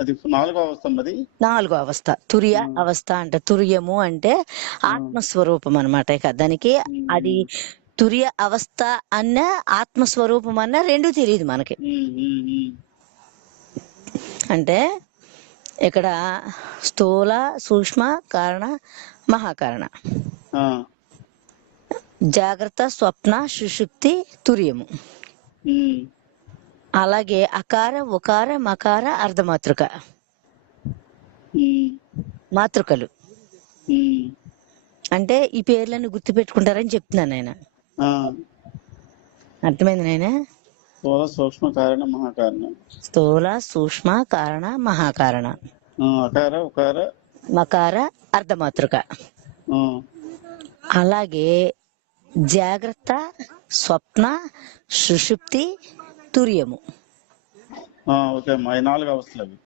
అది నాలుగో అవస్థ అది. నాలుగో అవస్థ తురియ అవస్థ అంటే తురియము అంటే ఆత్మస్వరూపం అనమాట. ఇక దానికి అది తురియ అవస్థ అన్న ఆత్మస్వరూపం అన్న రెండు తెలియదు మనకి. అంటే ఇక్కడ స్థూల సూక్ష్మ కారణ మహాకారణ, జాగ్రత్త స్వప్న సుషుప్తి తురియము. అలాగే అకార ఉకార మకార అర్ధమాతృక మాతృకలు. అంటే ఈ పేర్లను గుర్తు పెట్టుకుంటారని చెప్తున్నాను ఆయన. అర్థమైంది నాయన? స్థూల సూక్ష్మ కారణ మహాకారణ, స్థూల సూక్ష్మ కారణ మహాకారణ, అకార ఉకార మకార అర్ధమాతృక. అలాగే జాగ్రత్త స్వప్న సుషుప్తి తురియము. ఓకే అమ్మా, ఈ నాలుగు అవస్థలు అవి.